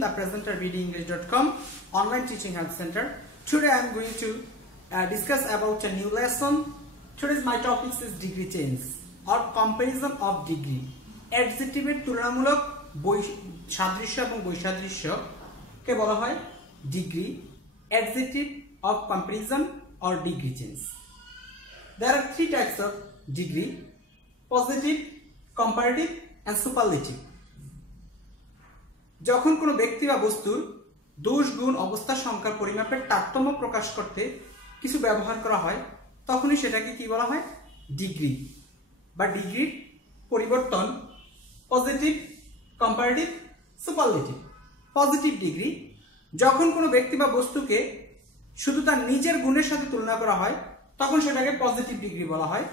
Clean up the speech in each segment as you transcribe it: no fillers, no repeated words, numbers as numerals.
the presenter bdenglish.com online teaching help center. Today I am going to discuss about a new lesson. Today's my topic is degree change or comparison of degree. Adjective তুলনামূলক সাদৃশ্য এবং বৈসাদৃশ্য কে বলা হয় degree. Adjective of comparison or degree change. There are three types of degree: positive, comparative and superlative. যখন কোনো ব্যক্তি বা বস্তুর দোষ গুণ অবস্থা সংখ্যার পরিমাপের তারতম্য প্রকাশ করতে কিছু ব্যবহার করা হয় তখনই সেটাকে কি বলা হয় ডিগ্রি বা ডিগ্রির পরিবর্তন positive, comparative, superlative. Positive degree যখন কোনো ব্যক্তি বা বস্তুকে শুধু তার নিজের গুণের সাথে তুলনা করা হয় তখন সেটাকে পজিটিভ ডিগ্রি বলা হয়।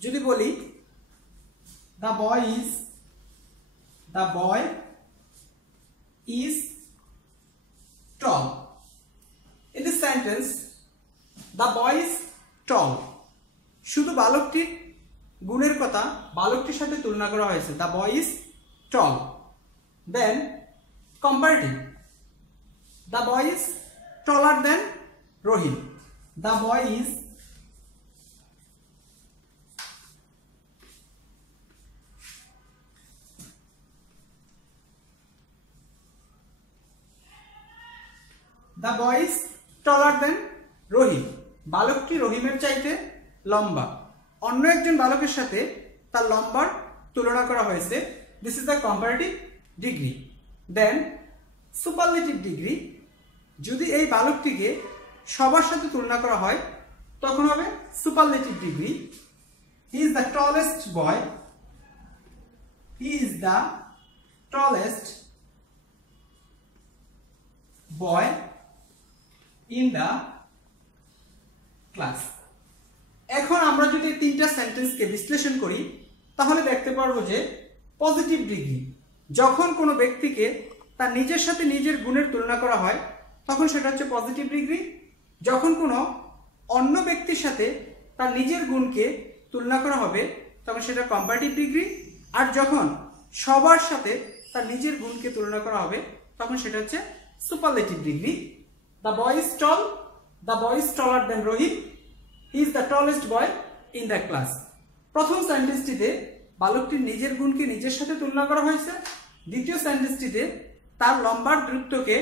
যদি বলি the boy is tall. In this sentence, the boy is tall. শুধু বালকটির গুণের কথা বালকটির সাথে তুলনা করা হয়েছে। The boy is tall. Then comparative. The boy is taller than Rohit. The boy is taller than Rohit. বালকটি রহিমের চাইতে লম্বা। অন্য একজন বালকের সাথে তার লম্বার তুলনা করা হয়েছে। This is the comparative degree. Then superlative degree. যদি এই বালকটিকে সবার সাথে তুলনা করা হয় তখন হবে superlative degree. He is the tallest boy. He is the tallest boy in the class. এখন আমরা যদি তিনটা সেন্টেন্সকে বিশ্লেষণ করি তাহলে দেখতে পারবো যে পজিটিভ ডিগ্রি যখন কোনো ব্যক্তিকে তার নিজের সাথে নিজের গুণের তুলনা করা হয় তখন সেটা হচ্ছে পজিটিভ ডিগ্রি। যখন কোনো অন্য ব্যক্তির সাথে তার নিজের গুণকে তুলনা করা হবে তখন সেটা কম্পারেটিভ ডিগ্রি। আর যখন সবার সাথে তার নিজের গুণকে তুলনা করা হবে তখন সেটা হচ্ছে superlative degree. The boy is tall. The boy is taller than Rohit. He is the tallest boy in the class. প্রথম সেন্টেন্সটিতে বালকটির নিজের গুণকে নিজের সাথে তুলনা করা হয়েছে। দ্বিতীয় সেন্টেন্সটিতে তার লম্বার দূরত্বকে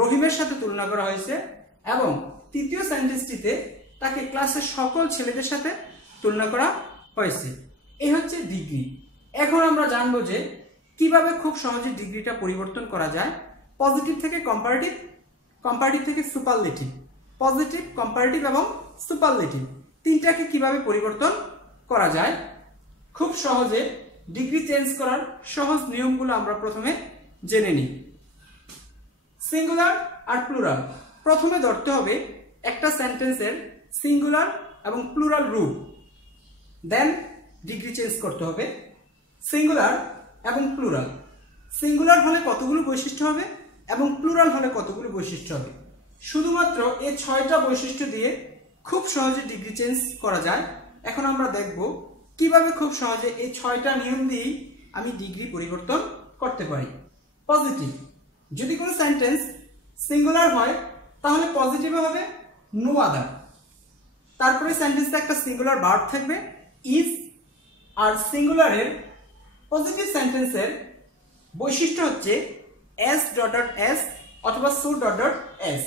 রহিমের সাথে তুলনা করা হয়েছে এবং তৃতীয় সেন্টেন্সটিতে তাকে ক্লাসের সকল ছেলেদের সাথে তুলনা করা হয়েছে। এই হচ্ছে ডিগ্রি। এখন আমরা জানবো যে কিভাবে খুব সহজে ডিগ্রিটা পরিবর্তন করা যায় পজিটিভ থেকে কম্পারেটিভ, কম্পারেটিভ থেকে সুপারলেটিভ। পজিটিভ, কম্পারেটিভ এবং সুপারলেটিভ তিনটাকে কিভাবে পরিবর্তন করা যায় খুব সহজে ডিগ্রি চেঞ্জ করার সহজ নিয়মগুলো আমরা প্রথমে জেনে নিই। সিঙ্গুলার আর প্লুরাল। প্রথমে ধরতে হবে একটা সেন্টেন্সের সিঙ্গুলার এবং প্লুরাল রূপ, দেন ডিগ্রি চেঞ্জ করতে হবে। সিঙ্গুলার এবং প্লুরাল। সিঙ্গুলার হলে কতগুলো বৈশিষ্ট্য হবে এবং প্লুরাল হলে কতগুলো বৈশিষ্ট্য হবে। শুধুমাত্র এই 6টা বৈশিষ্ট্য দিয়ে খুব সহজে ডিগ্রি চেঞ্জ করা যায়। এখন আমরা দেখব কিভাবে খুব সহজে এই 6টা নিয়ম দিয়েই আমি ডিগ্রি পরিবর্তন করতে পারি। পজিটিভ, যদি কোনো সেন্টেন্স সিঙ্গুলার হয় তাহলে পজিটিভে হবে নো আদার। তারপরে সেন্টেন্সে একটা সিঙ্গুলার ভার্ব থাকবে ইজ। আর সিঙ্গুলারের পজিটিভ সেন্টেন্সের বৈশিষ্ট্য হচ্ছে এস ডট ডট এস অথবা সো ডট ডট এস।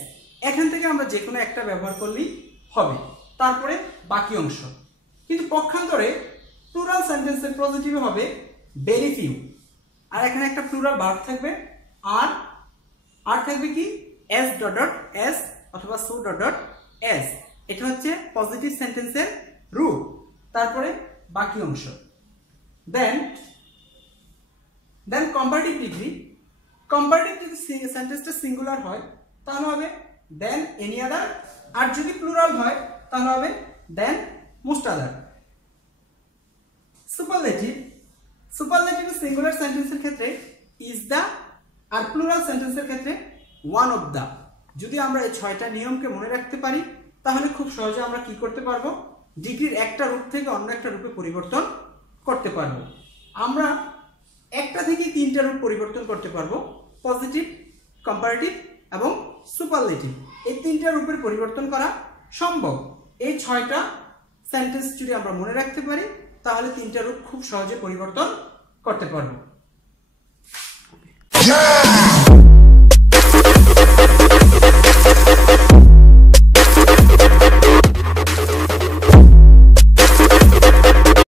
এখান থেকে আমরা যে কোনো একটা ব্যবহার করলেই হবে, তারপরে বাকি অংশ। কিন্তু পক্ষান্তরে প্লুরাল সেন্টেন্সের পজিটিভে হবে ভেরি ফিউ। আর এখানে একটা প্লুরাল ভার্ব থাকবে আর থাকবে কি এস ডট ডট এস অথবা সো ডট ডট এস। এটা হচ্ছে পজিটিভ সেন্টেন্সের রূপ, তারপরে বাকি অংশ। দেন কম্পারেটিভ ডিগ্রি। কম্পারেটিভ যদি সেন্টেন্সটা সিঙ্গুলার হয় তাহলে হবে দেন এনি আদার, আর যদি প্লুরাল হয় তাহলে হবে then most other. Superlative. Superlative singular সেন্টেন্সের ক্ষেত্রে ইজ দা, আর প্লুরাল সেন্টেন্সের ক্ষেত্রে ওয়ান অফ দা। যদি আমরা এই 6টা নিয়মকে মনে রাখতে পারি তাহলে খুব সহজে আমরা কি করতে পারবো ডিগ্রির একটা রূপ থেকে অন্য একটা রূপে পরিবর্তন করতে পারবো। আমরা একটা থেকে তিনটা রূপ পরিবর্তন করতে পারবো: পজিটিভ, কম্পারেটিভ এবং সুপারলেটিভ এই তিনটা রূপের পরিবর্তন করা সম্ভব। এই 6টা সেন্টেন্স যদি আমরা মনে রাখতে পারি তাহলে তিনটা রূপ খুব সহজে পরিবর্তন করতে পারবো।